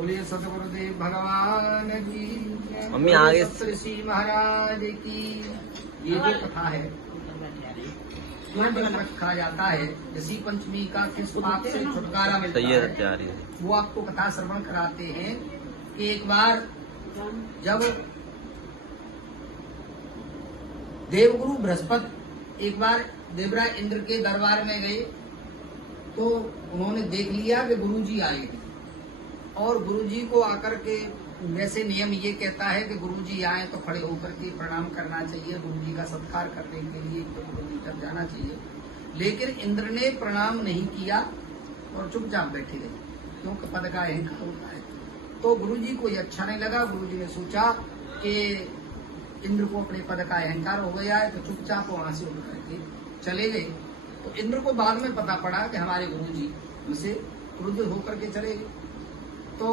बोलिए सतगुरुदेव भगवान की, मम्मी आगे श्री महाराज की। ये जो कथा है क्यों बस रखा जाता है, दशी पंचमी का किस पाप से छुटकारा मिलता है, वो आपको कथा श्रवण कराते हैं कि एक बार जब देवगुरु बृहस्पति एक बार देवराज इंद्र के दरबार में गए तो उन्होंने देख लिया कि गुरुजी आए हैं और गुरुजी को आकर के, वैसे नियम ये कहता है कि गुरुजी आए तो खड़े होकर के प्रणाम करना चाहिए, गुरुजी का सत्कार करने के लिए तक जाना चाहिए। लेकिन इंद्र ने प्रणाम नहीं किया और चुपचाप बैठे रहे, क्योंकि पद का अहंकार होता है। तो गुरुजी को ये अच्छा नहीं लगा। गुरुजी ने सोचा कि इंद्र को अपने पद का अहंकार हो गया है, तो चुपचाप वहां से उठ करके चले गए। तो इंद्र को बाद में पता पड़ा कि हमारे गुरुजी उनसे क्रुद्ध होकर के चले गए, तो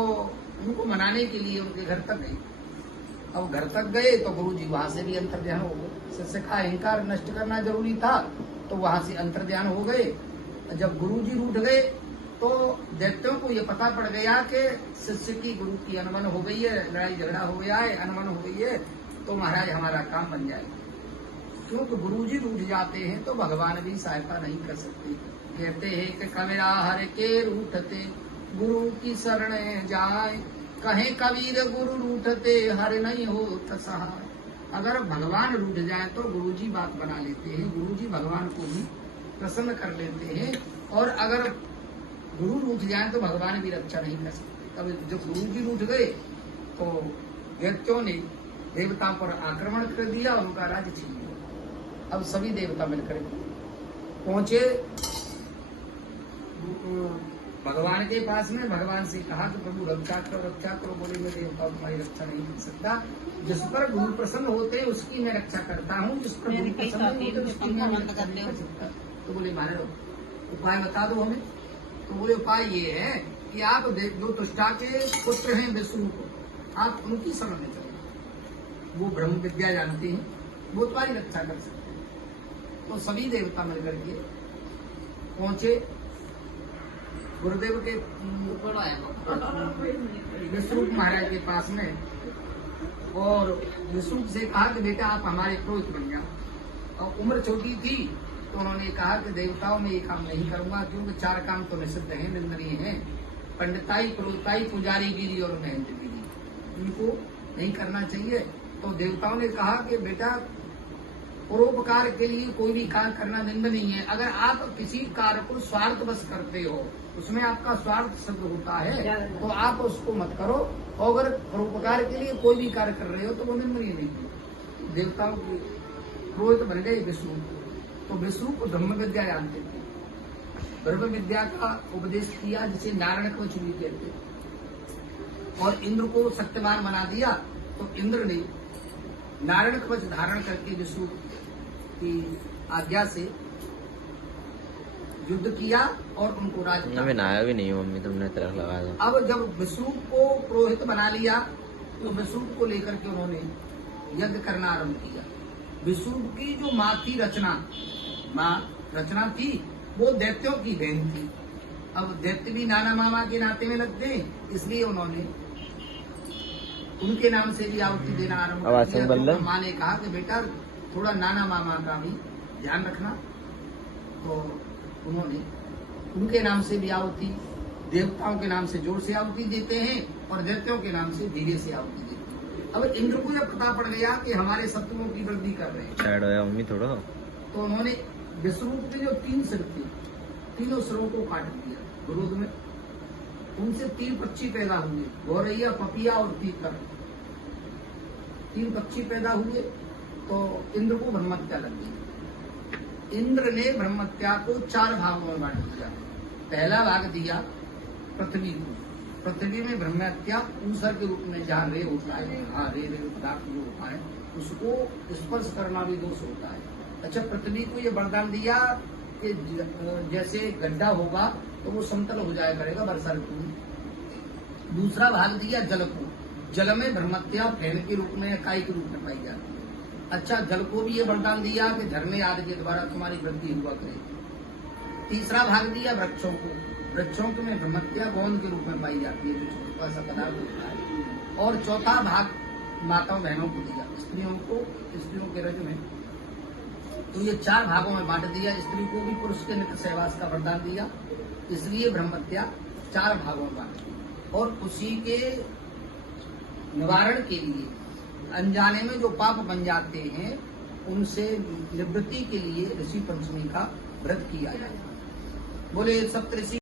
उनको मनाने के लिए उनके घर तक गए। अब घर तक गए तो गुरुजी वहां से भी अंतर्ध्यान हो गए। शिष्य का अहंकार नष्ट करना जरूरी था, तो वहां से अंतर्ध्यान हो गए। जब गुरुजी रूठ गए तो दैत्यों को ये पता पड़ गया कि शिष्य की गुरु की अनबन हो गई है, लड़ाई झगड़ा हो गया है, अनबन हो गई है, तो महाराज हमारा काम बन जाएगा। क्योंकि गुरुजी रूठ जाते हैं तो भगवान भी सहायता नहीं कर सकते। कहते हैं कि कबीरा हर के रूठते गुरु की शरण जाए, कहे कबीर गुरु रूठते हर नहीं हो सहाय। अगर भगवान रूठ जाए तो गुरुजी बात बना लेते हैं, गुरुजी भगवान को भी प्रसन्न कर लेते हैं। और अगर गुरु रूठ जाए तो भगवान भी रक्षा नहीं कर सकते। तब जब गुरुजी रूठ गए तो दैत्यों ने देवताओं पर आक्रमण कर दिया और उनका राज्य छीन लिया। अब सभी देवता मिलकर पहुंचे भगवान के पास में। भगवान से कहा कि प्रभु रक्षा करो। बोले मैं देवता तुम्हारी रक्षा नहीं कर सकता, जिस पर गुरु प्रसन्न होते हैं उसकी मैं रक्षा करता हूँ, जिस पर गुरु प्रसन्न नहीं होते उसकी मैं रक्षा नहीं कर सकता। तो बोले महाराज उपाय बता दो हमें। तो बोले उपाय ये है कि आप दो तुष्टा के पुत्र हैं विष्णु को, आप उनकी शरण में चले, वो ब्रह्म विद्या जानते हैं, वो तुम्हारी रक्षा कर सकते हैं। तो सभी देवता मिलकर के पहुंचे गुरुदेव के विष्णु महाराज के पास में और विष्णु से कहा कि बेटा आप हमारे पुरोहित बन जाओ। और उम्र छोटी थी तो उन्होंने कहा कि देवताओं में ये काम नहीं करूंगा, क्योंकि 4 काम तो निषिद्ध हैं, निंदनीय हैं। पंडिताई, पुरोहिताई, पुजारी गिरी और महंत गिरी, इनको नहीं करना चाहिए। तो देवताओं ने कहा कि बेटा परोपकार के लिए कोई भी कार्य करना निंदनीय है। अगर आप किसी कार्य को स्वार्थवश करते हो, उसमें आपका स्वार्थ सिद्ध होता है, तो आप उसको मत करो। और अगर परोपकार के लिए कोई भी कार्य कर रहे हो तो वो निंदनीय नहीं है। देवताओं के पुरोहित बन गए विष्णु। तो विष्णु को ब्रह्म विद्या जानते थे, ब्रह्म विद्या का उपदेश किया, जिसे नारायण कवच भी कहते, और इंद्र को सत्यवान बना दिया। तो इंद्र ने नारायण कवच धारण करके विष्णु की आज्ञा से युद्ध किया और उनको राज्य में नहाया भी नहीं मम्मी, तुमने तिलक लगाया। अब जब विष्णु को पुरोहित बना लिया तो विष्णु को लेकर के उन्होंने यज्ञ करना आरंभ किया। विष्णु की जो माँ थी रचना थी, वो दैत्यों की बहन थी। अब दैत्य भी नाना मामा के नाते में लगते हैं, इसलिए उन्होंने उनके नाम से भी आहुति देना आरंभ किया। तो माँ ने कहा कि बेटा थोड़ा नाना मामा का भी ध्यान रखना। तो उन्होंने उनके नाम से भी आहुति, देवताओं के नाम से जोर से आहुति देते हैं और दैत्यों के नाम से धीरे से आहुति देते हैं। अब इंद्र को जब पता पड़ गया कि हमारे शत्रुओं की वृद्धि कर रहे हैं, मम्मी थोड़ा, तो उन्होंने विष्णु के जो 3 सिर थे, तीनों सिरों को काट दिया विरोध में। उनसे 3 पक्षी पैदा हुए, गौरैया, पपिया और तीतर। 3 पक्षी पैदा हुए तो इंद्र को ब्रह्महत्या लग गई। इंद्र ने ब्रह्महत्या को 4 भागों में बांट दिया। पहला भाग दिया पृथ्वी को। पृथ्वी में ब्रह्महत्या ऊसर के रूप में जहाँ रे होता है, रे पदार्थ जो होता है उसको स्पर्श करना भी दोष होता है। अच्छा, पृथ्वी को ये वरदान दिया कि जैसे गड्ढा होगा तो वो समतल हो जाया करेगा वर्षा ऋतु में। दूसरा भाग दिया जल को। जल में ब्रह्महत्या फैन के रूप में, इकाई के रूप में पाई जाती है। अच्छा, जल को भी ये वरदान दिया कि झरने आदि के द्वारा तुम्हारी वृद्धि हुआ करे। तीसरा भाग दिया वृक्षों को। वृक्षों के में ब्रह्मत्या गौंद के रूप में पाई जाती है, जो ऐसा पदार्थ होता है। और चौथा भाग माताओं बहनों को दिया, स्त्रियों के रज में। तो ये 4 भागों में बांट दिया। स्त्री को भी पुरुष के नित्य सहवास का वरदान दिया, इसलिए ब्रह्मत्या 4 भागों में बांटी। और उसी के निवारण के लिए अनजाने में जो पाप बन जाते हैं उनसे निवृत्ति के लिए ऋषि पंचमी का व्रत किया जाता है। बोले सप्तऋषि